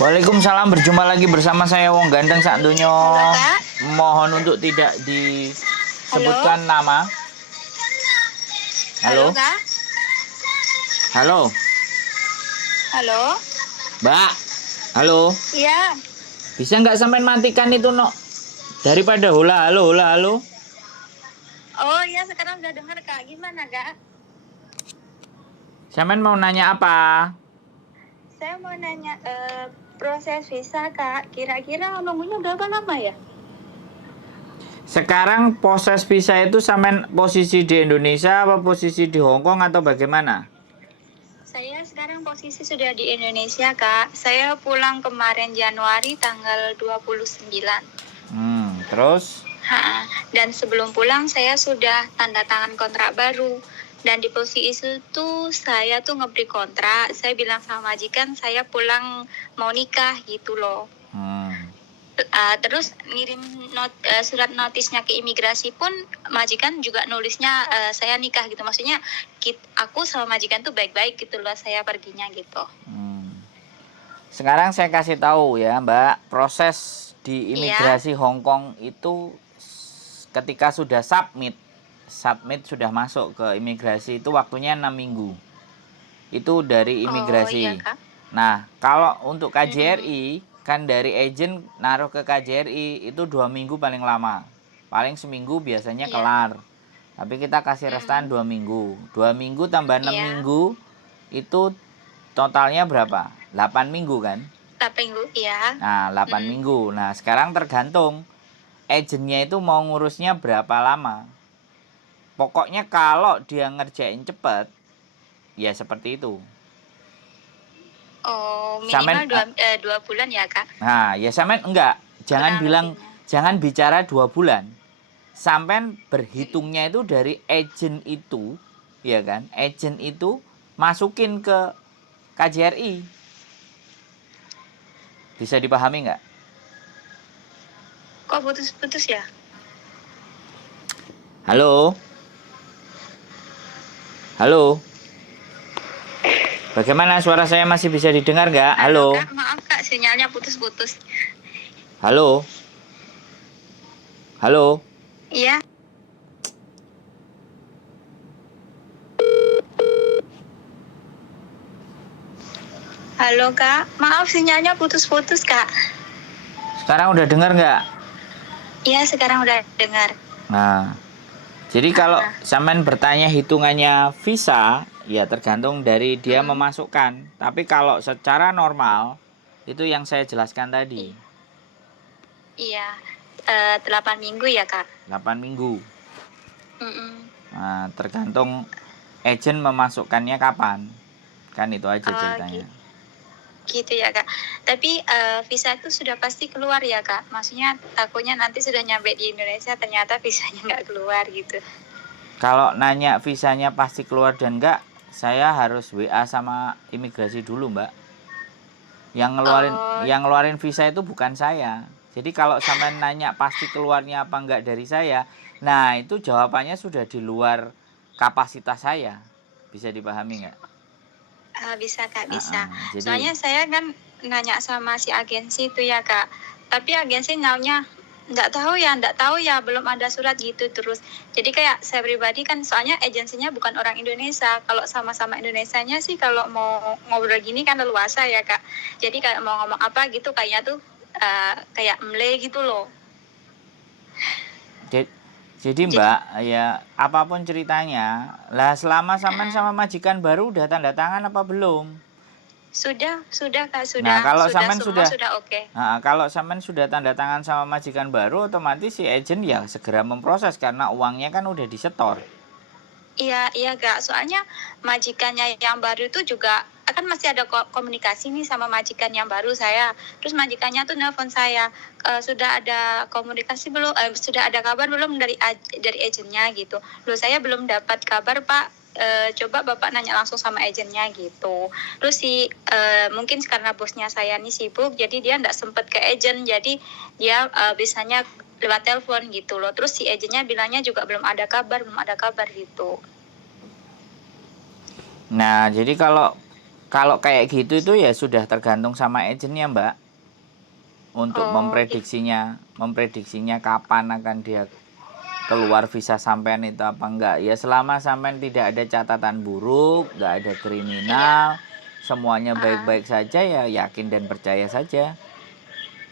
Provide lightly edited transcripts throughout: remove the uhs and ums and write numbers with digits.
Waalaikumsalam, berjumpa lagi bersama saya Wong Ganteng sak dunyo. Halo Kak. Mohon untuk tidak Halo. disebutkan nama. Halo Halo, Kak. halo, Halo. Mbak. Halo, Iya. bisa nggak sampean matikan itu no? Daripada hula halo hula halo. Oh iya, sekarang udah dengar Kak. Gimana Kak? Sampean mau nanya apa? Saya mau nanya proses visa Kak. Kira-kira nunggunya berapa lama ya? Sekarang proses visa itu sampean posisi di Indonesia apa posisi di Hong Kong atau bagaimana? Saya sekarang posisi sudah di Indonesia Kak. Saya pulang kemarin Januari tanggal 29. Terus? Dan sebelum pulang saya sudah tanda tangan kontrak baru. Dan di posisi itu saya tuh ngeberi kontrak. Saya bilang sama majikan saya pulang mau nikah gitu loh. Terus ngirim surat notisnya ke imigrasi pun majikan juga nulisnya saya nikah gitu. Maksudnya aku sama majikan tuh baik-baik gitu loh, saya perginya gitu. Sekarang saya kasih tahu ya Mbak, proses di imigrasi Hong Kong itu ketika sudah submit sudah masuk ke imigrasi itu waktunya 6 minggu. Itu dari imigrasi. Iya, Kak. Nah, kalau untuk KJRI kan dari agent naruh ke KJRI itu 2 minggu paling lama. Paling seminggu biasanya kelar. Tapi kita kasih restan 2 minggu. 2 minggu tambah 6 minggu itu totalnya berapa? 8 minggu kan? 8 minggu, iya. Nah, 8 minggu. Nah, sekarang tergantung agennya itu mau ngurusnya berapa lama. Pokoknya kalau dia ngerjain cepet, ya seperti itu. Oh, minimal 2 bulan ya, Kak? Nah, ya sampean enggak. Jangan bicara 2 bulan. Sampean berhitungnya itu dari agent itu, ya kan? Agent itu masukin ke KJRI. Bisa dipahami nggak? Kok putus-putus ya? Halo? Halo? Bagaimana suara saya masih bisa didengar nggak? Halo? Kak, maaf Kak, sinyalnya putus-putus. Halo? Halo? Iya. Halo Kak, maaf sinyalnya putus-putus Kak. Sekarang udah dengar nggak? Iya, sekarang udah dengar. Nah, jadi kalau sampean bertanya hitungannya visa, ya tergantung dari dia memasukkan. Tapi kalau secara normal, itu yang saya jelaskan tadi. Iya, 8 minggu ya Kak? 8 minggu. Nah, tergantung agent memasukkannya kapan. Kan itu aja ceritanya. Gitu ya Kak. Tapi visa itu sudah pasti keluar ya Kak? Maksudnya takutnya nanti sudah nyampe di Indonesia ternyata visanya nggak keluar gitu. Kalau nanya visanya pasti keluar dan enggak, saya harus WA sama imigrasi dulu Mbak. Yang ngeluarin visa itu bukan saya. Jadi kalau sampean nanya pasti keluarnya apa enggak dari saya, nah itu jawabannya sudah di luar kapasitas saya. Bisa dipahami enggak? Bisa Kak, bisa. Jadi, soalnya saya kan nanya sama si agensi itu ya Kak. Tapi agensi nyaunya nggak tahu ya, belum ada surat gitu terus. Jadi kayak saya pribadi kan, soalnya agensinya bukan orang Indonesia. Kalau sama-sama Indonesianya sih kalau mau ngobrol gini kan leluasa ya Kak. Jadi kayak mau ngomong apa gitu kayaknya tuh kayak mele gitu loh. Jadi Mbak, ya apapun ceritanya, lah selama sampean sama majikan baru udah tanda tangan apa belum? Sudah Kak, sudah. Nah, kalau sampean sudah oke. Nah, kalau sampean sudah tanda tangan sama majikan baru, otomatis si agent ya segera memproses karena uangnya kan udah disetor. Iya Kak, soalnya majikannya yang baru itu juga kan masih ada komunikasi nih sama majikan yang baru saya. Terus majikannya tuh nelpon saya, sudah ada komunikasi belum? Sudah ada kabar belum dari agennya gitu. Loh, saya belum dapat kabar Pak. Coba Bapak nanya langsung sama agennya gitu. Terus mungkin karena bosnya saya nih sibuk, jadi dia nggak sempet ke agen, jadi dia bisanya lewat telepon gitu loh. Terus si agennya bilangnya juga belum ada kabar gitu. Nah, jadi kalau Kalau kayak gitu itu ya sudah tergantung sama agennya, Mbak, untuk Oh, memprediksinya kapan akan dia keluar visa sampean itu apa enggak. Ya selama sampean tidak ada catatan buruk, nggak ada kriminal, iya. semuanya Ah, baik-baik saja, ya yakin dan percaya saja.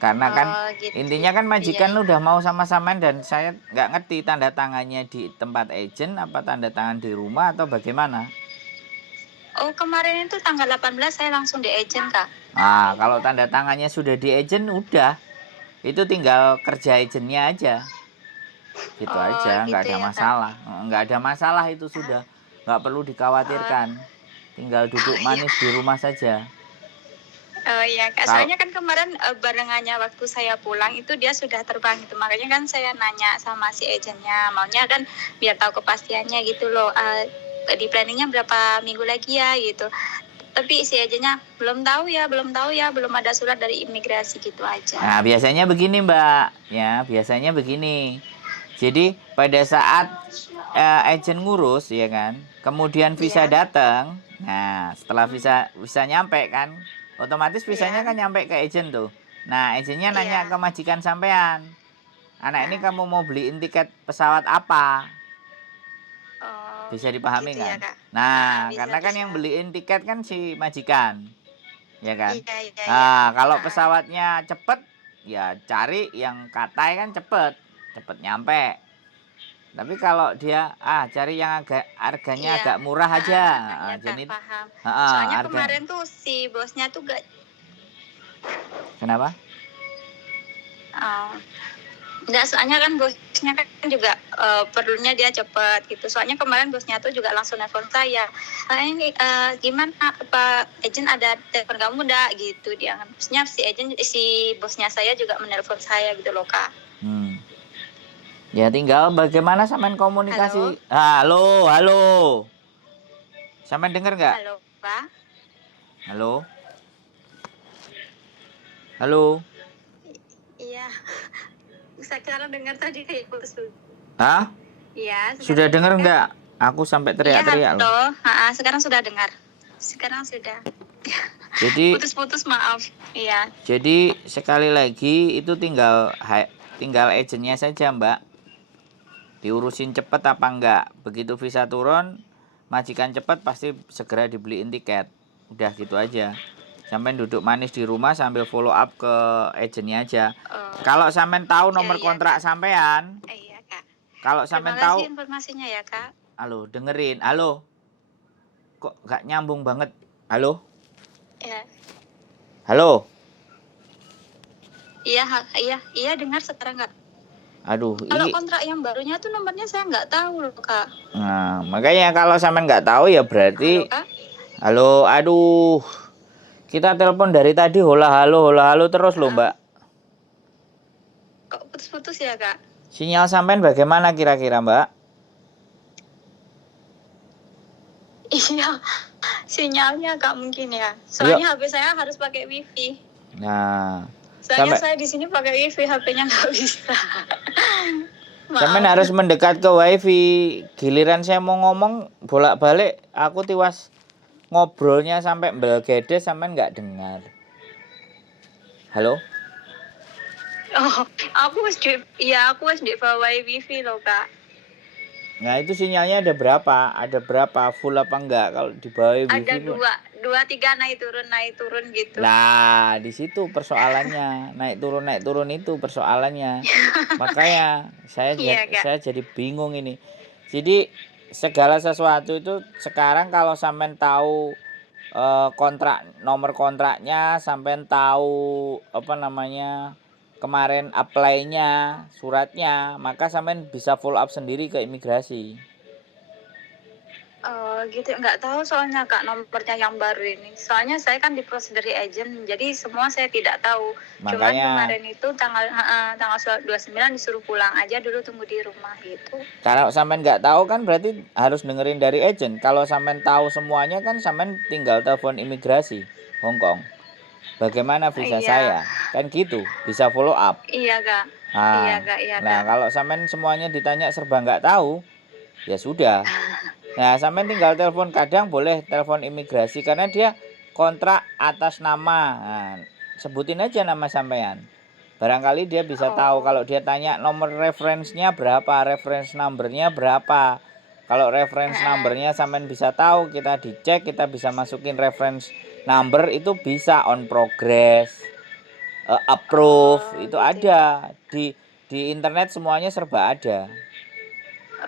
Karena kan oh gitu. intinya kan Iya, majikan iya. udah mau sama sampean dan saya nggak ngerti tanda tangannya di tempat agent apa tanda tangan di rumah atau bagaimana. Oh, kemarin itu tanggal 18 saya langsung di agent, Kak. Nah, kalau tanda tangannya sudah di agent udah, itu tinggal kerja agentnya aja. Gitu Oh, aja, nggak gitu ada ya, Kak. masalah. Nggak ada masalah itu Ah, sudah, nggak perlu oh, dikhawatirkan. Tinggal oh duduk iya. manis di rumah saja. Oh iya, Kak. Kalau Soalnya kan kemarin barengannya waktu saya pulang itu dia sudah terbang gitu. Makanya kan saya nanya sama si agentnya. Maunya kan biar tahu kepastiannya gitu loh. Di planningnya berapa minggu lagi ya gitu. Tapi si agentnya belum tahu ya, belum tahu ya, belum ada surat dari imigrasi gitu aja. Nah, biasanya begini, Mbak. Ya, biasanya begini. Jadi, pada saat agent ngurus ya kan, kemudian visa Iya, datang. Nah, setelah hmm, visa nyampe kan, otomatis visanya iya, kan nyampe ke agent tuh. Nah, agentnya nanya iya. ke majikan sampean, "Anak ini Ah, kamu mau beliin tiket pesawat apa?" oh, Bisa dipahami gitu ya, kan? Kak. Nah, Bisa, karena kan bisa. yang beliin tiket kan si majikan, ya kan? Iya, iya, iya. Nah, kalau Ah, pesawatnya cepet, ya cari yang katai kan cepet, cepet nyampe. Tapi kalau dia cari yang agak harganya iya, agak murah aja. iya, Kak, Jadi paham. Soalnya harga. kemarin tuh si bosnya tuh gak. Kenapa? Oh, enggak, soalnya kan bosnya kan juga perlunya dia cepet gitu. Soalnya kemarin bosnya tuh juga langsung nelfon saya. Ini gimana apa agent ada telepon kamu enggak gitu dia. Maksudnya si bosnya saya juga menelpon saya gitu loh, Kak. Hmm. Ya tinggal bagaimana sampean Halo? komunikasi. Halo, halo. Sampean denger nggak? Halo, Pak. Halo, halo. Iya, sekarang dengar tadi kayak putus. Hah? Iya, Sudah sekarang denger dengar, Kak. nggak? Aku sampai Iya, teriak-teriak loh. halo. Sekarang sudah dengar. Sekarang sudah. Jadi Putus-putus, maaf. Iya. Jadi sekali lagi itu tinggal agentnya saja, Mbak. Diurusin cepet apa enggak. Begitu visa turun, majikan cepet pasti segera dibeliin tiket. Udah gitu aja. Sampai duduk manis di rumah sambil follow up ke agentnya aja. Oh, Kalau sampean tahu iya, nomor iya, Kak. kontrak sampean, Iya, Kak. kalau Terima sampean kasih tahu, informasinya ya, Kak. halo, dengerin. Halo, kok nggak nyambung banget? Halo, Ya. halo. Iya, iya, iya dengar sekarang, Kak. Aduh, Kalau ini. kontrak yang barunya tuh nomornya saya nggak tahu loh, Kak. Nah, makanya kalau sampean nggak tahu ya Halo, berarti. Kak. Halo, aduh. Kita telepon dari tadi hola halo terus loh, Ah, Mbak. kok putus-putus ya, Kak? Sinyal sampean bagaimana kira-kira, Mbak? Iya, sinyalnya, Kak, mungkin ya. Ayo. Soalnya HP saya harus pakai WiFi. Nah, Soalnya sampai saya di sini pakai WiFi, HP-nya nggak bisa. sampean Maaf. harus mendekat ke WiFi. Giliran saya mau ngomong bolak-balik, aku tiwas ngobrolnya sampai belgedes sampean nggak dengar. Halo? Oh, aku wis di bawah WiFi loh, Kak. Nah, itu sinyalnya ada berapa? Ada berapa? Full apa enggak? Kalau di bawah Ada WiFi pun. dua tiga naik turun gitu. Nah, di situ persoalannya. Naik turun itu persoalannya. Makanya Iya, Kak. saya jadi bingung ini. Jadi segala sesuatu itu sekarang kalau sampean tahu nomor kontraknya, sampean tahu apa namanya? Kemarin apply-nya, suratnya, maka sampean bisa follow up sendiri ke imigrasi. Gitu nggak tahu soalnya, Kak, nomornya yang baru ini. Soalnya saya kan diproses dari agent, jadi semua saya tidak tahu. Cuman Makanya kemarin itu tanggal 29 disuruh pulang aja dulu, tunggu di rumah gitu. kalau sampean nggak tahu kan berarti harus dengerin dari agent. Kalau sampean tahu semuanya kan sampean tinggal telepon imigrasi Hong Kong. Bagaimana visa Iya, saya? Kan gitu, bisa follow up. iya, Kak. Iya, Nah, Kak, iya, nah Kak. kalau sampean semuanya ditanya serba nggak tahu, ya sudah. Nah, sampean tinggal telepon, kadang boleh telepon imigrasi karena dia kontrak atas nama. Nah, sebutin aja nama sampean. Barangkali dia bisa tahu. Kalau dia tanya nomor referensinya berapa, reference numbernya berapa. Kalau reference numbernya sampean bisa tahu, kita dicek, kita bisa masukin reference number, itu bisa on progress, approve, itu gitu. ada di internet, semuanya serba ada.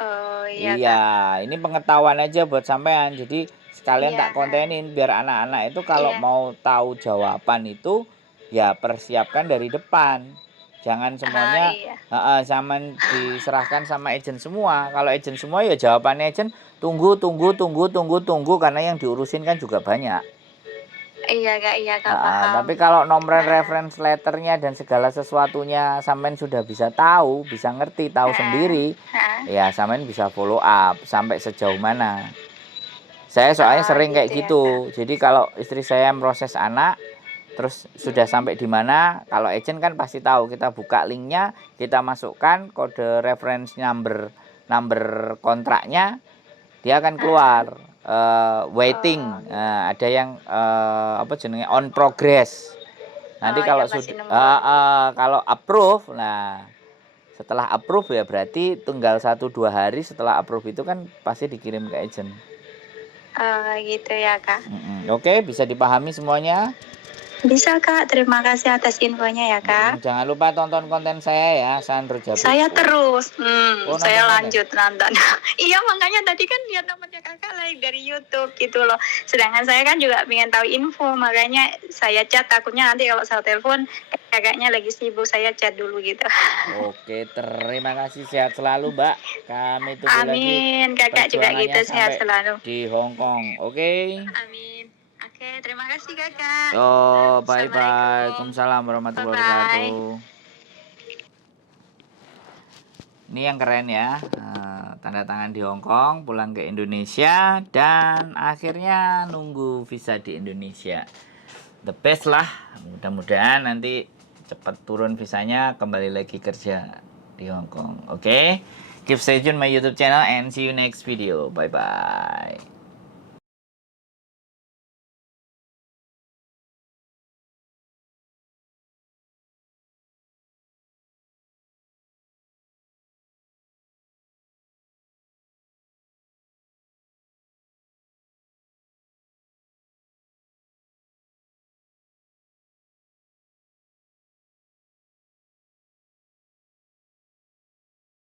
Oh iya, Iya, Kak. ini pengetahuan aja buat sampean. Jadi sekalian Iya, tak kontenin biar anak-anak itu kalau iya. mau tahu jawaban itu ya persiapkan dari depan. Jangan semuanya Iya. zaman diserahkan sama agent semua. Kalau agent semua ya jawabannya agent tunggu karena yang diurusin kan juga banyak. Iya, Kak, paham. Tapi kalau nomor reference letternya dan segala sesuatunya sampean sudah bisa tahu, bisa ngerti, tahu sendiri, ya sampean bisa follow up sampai sejauh mana. Saya soalnya sering gitu kayak ya, gitu. Kak. Jadi kalau istri saya proses anak, terus sudah sampai di mana, kalau agent kan pasti tahu. Kita buka linknya, kita masukkan kode reference number kontraknya, dia akan keluar waiting. Ada yang apa jenenge on progress. Nanti kalau Masih sudah nunggu. kalau approve, nah setelah approve ya berarti tunggal 1-2 hari setelah approve itu kan pasti dikirim ke agent. Gitu ya, Kak. Oke, bisa dipahami semuanya? Bisa, Kak. Terima kasih atas infonya ya, Kak. Jangan lupa tonton konten saya ya, Sandro Jabrik. Saya terus, Oh, saya nonton lanjut nonton. Iya, makanya tadi kan lihat nomornya Kakak like dari YouTube gitu loh. Sedangkan saya kan juga pengen tahu info, makanya saya chat. Takutnya nanti kalau saya telepon kakaknya lagi sibuk, saya chat dulu gitu. Oke, terima kasih, sehat selalu, Mbak. Kami tunggu lagi Amin, Kakak juga perjuangannya gitu, sehat sampai selalu. di Hong Kong. Oke. Amin. Oke, terima kasih Kakak. Oh, bye-bye. Assalamualaikum. Waalaikumsalam warahmatullahi Bye-bye. wabarakatuh. Ini yang keren ya, tanda tangan di Hong Kong, pulang ke Indonesia, dan akhirnya nunggu visa di Indonesia. The best lah, mudah-mudahan nanti cepat turun visanya, kembali lagi kerja di Hong Kong. Oke, keep stay tune my YouTube channel and see you next video. Bye bye.